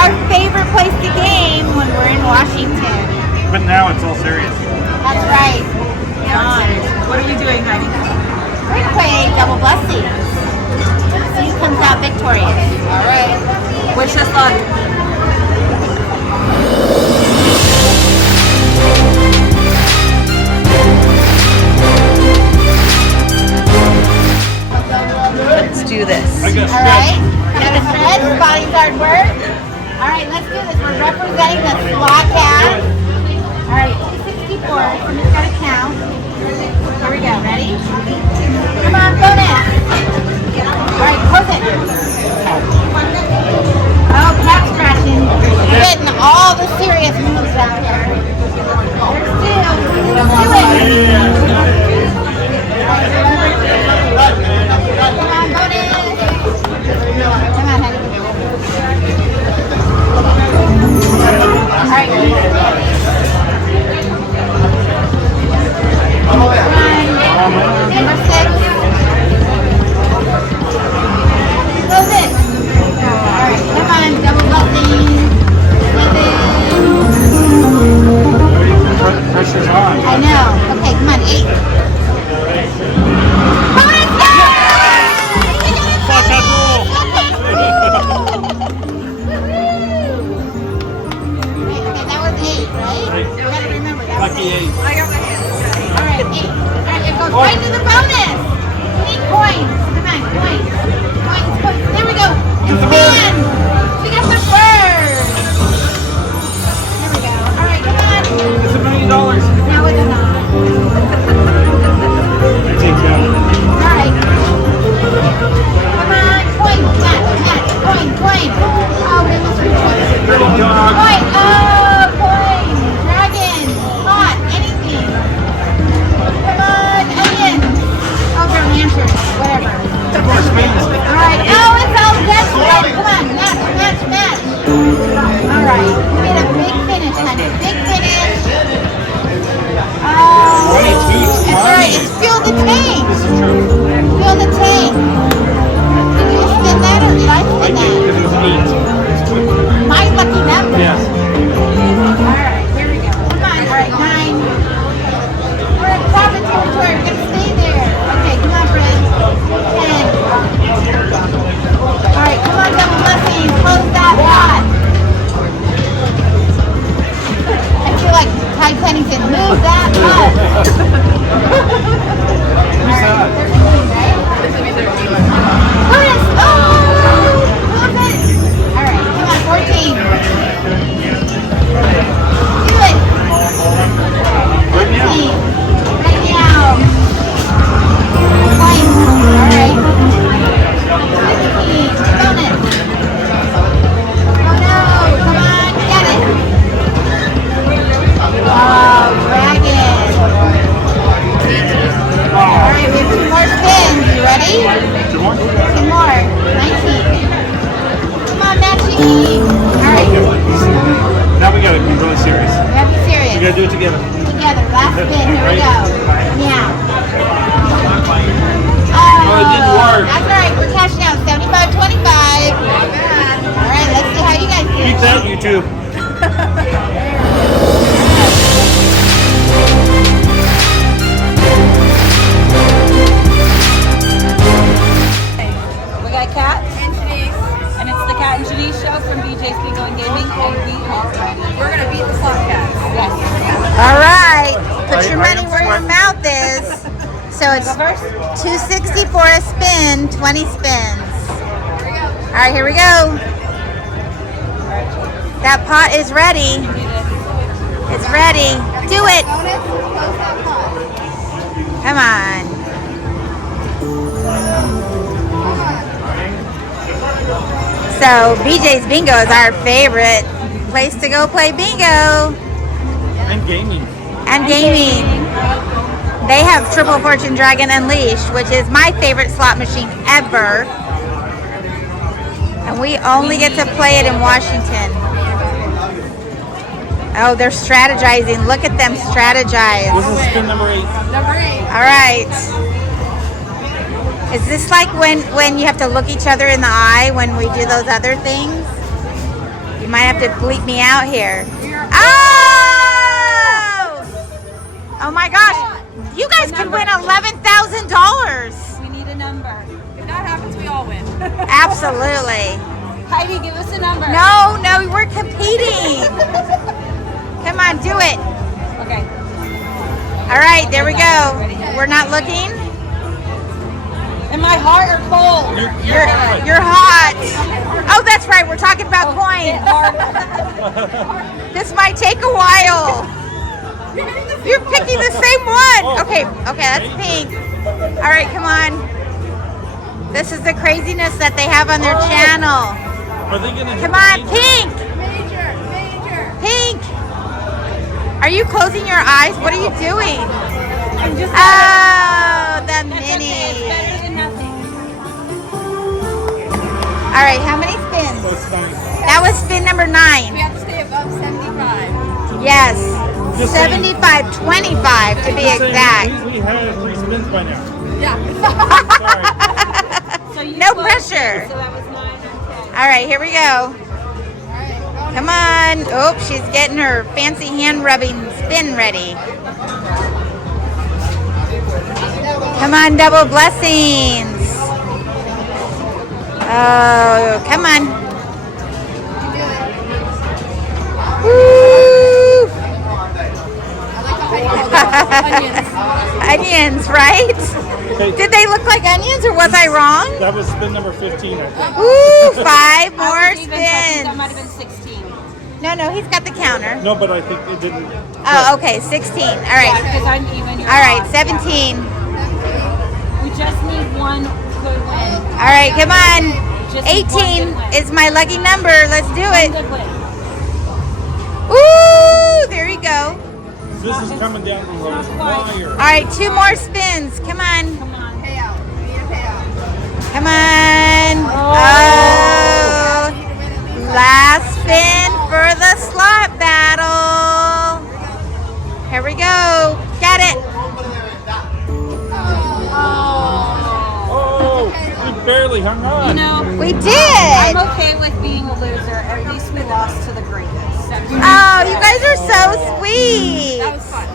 our favorite place to game when we're in Washington. But now it's all serious. That's right. What are you doing, Heidi? We're going to play double blessings. See who comes out victorious. All right. Wish us luck. Let's do this. All right. Got a Fred, bodyguard work. All right, let's do this. We're representing the slot cat. All right, 264. Somebody's got to count. Here we go. Ready? Come on, bonus. All right, close it. Oh, cat scratching. Getting all the serious moves out here. There's two. Do it. Come on, bonus. Come on, honey. All right. Come on. Number 6. Close it. All right. Come on. Double blessing. Pressure's on. I know. Okay, come on. 8. Bonus! Fuck that rule. Okay, that was 8, right? You gotta remember that was Lucky 8. I got my hand. All right, 8. All right, it goes right to the bonus. We need coins. Come on, coins. Coins, coins. There we go. Expand. We got the bird. There we go. All right, come on. It's $1 million. No, it's not. I take that. All right. Come on, coin. Match, coin, coin. Oh, we must reach it. Pretty dog. Coin. Oh, coin. Dragon. Pot. Anything. Come on, onion. Oh, they're answers. Whatever. Of course, famous. All right. Oh, it's all desperate. Come on, match, match, match. All right. We need a big finish, honey. Big finish. Oh. 22. It's all right. It's fuel the tank. This is true. Fuel the tank. Did you spin that or did I I spin did that? because it was 8. My lucky number. Yes. All right. Here we go. Come on. All right. 9. We're in profit territory. We're gonna stay there. Okay. Come on, Fred. 10. All right. Come on, double blessings. Close that lot. I feel like Ty Pennington. Move that lot. All right. 13, right? This will be 13. Bonus! Oh! Move it! All right, come on, 14. Do it! 15. Right now. Points. All right. 16. Bonus. Oh no! Come on, get it! Oh, dragon! All right, we have 2 more spins. You ready? 2 more? 2 more. 19. Come on, matching. All right. Now we gotta be really serious. We have to be serious. We gotta do it together. Together. Last spin. Here we go. Meow. Oh, it didn't work. That's all right. We're cashing out 75.25. All right. Let's see how you guys do. Keep that, YouTube. We got Cat and Janise, and it's the Cat and Janise show from BJ's Bingo and Gaming, and we are ready. We're gonna beat the slot cats. Yes. All right. Put your money where your mouth is. So it's 264 a spin, 20 spins. All right, here we go. That pot is ready. It's ready. Do it. Come on. So BJ's Bingo is our favorite place to go play bingo And gaming. and gaming. They have Triple Fortune Dragon Unleashed, which is my favorite slot machine ever. And we only get to play it in Washington. Oh, they're strategizing. Look at them strategize. This is spin number 8. Number 8. All right. Is this like when you have to look each other in the eye when we do those other things? have to bleep me out here. Oh! Oh my gosh. You guys could win $11,000. We need a number. If that happens, we all win. Absolutely. Heidi, give us a number. No, we're competing. Come on, do it. Okay. All right, there we go. We're not looking. Am I hot or cold? You're hot. Oh, that's right. We're talking about coins. This might take a while. You're picking the same one. Okay, that's pink. All right, come on. This is the craziness that they have on their channel. Are they gonna Come on, pink. Major. Pink. Are you closing your eyes? What are you doing? I'm just Oh, the That's okay. It's mini. better than nothing. All right, how many spins? That's nice. That was spin number 9. We have to stay above 75. Yes, Just saying. 75, 25 to be Just saying, exact. We had 3 spins by now. Yeah. Sorry. So you No closed pressure. it, So that was 9 and 10. All right, here we go. Come on. Oh, she's getting her fancy hand rubbing spin ready. Come on, double blessings. Oh, come on. Woo! Onions, right? Okay, Did they look like onions or was I wrong? that was spin number 15, I think. Ooh, 5 I more was even checking, that might have spins. been 16. No, he's got the counter. No, but I think it didn't. Oh, okay, 16. All Yeah, right. because I'm even. You're All right, off. 17. We just need one good win. All right, come on. Just need one 18 good win. is my lucky number. Let's do One it. good win. Ooh, there you go. This is coming down the wire. All right, 2 more spins. Come on. Come on. Payout. We need a payout. Come on. Oh. Last spin for the slot battle. Here we go. Got it. Oh, we barely hung You on. know, We I'm did. okay with being a loser. At least we lost to the greatest. Oh, you guys are so sweet. That was fun.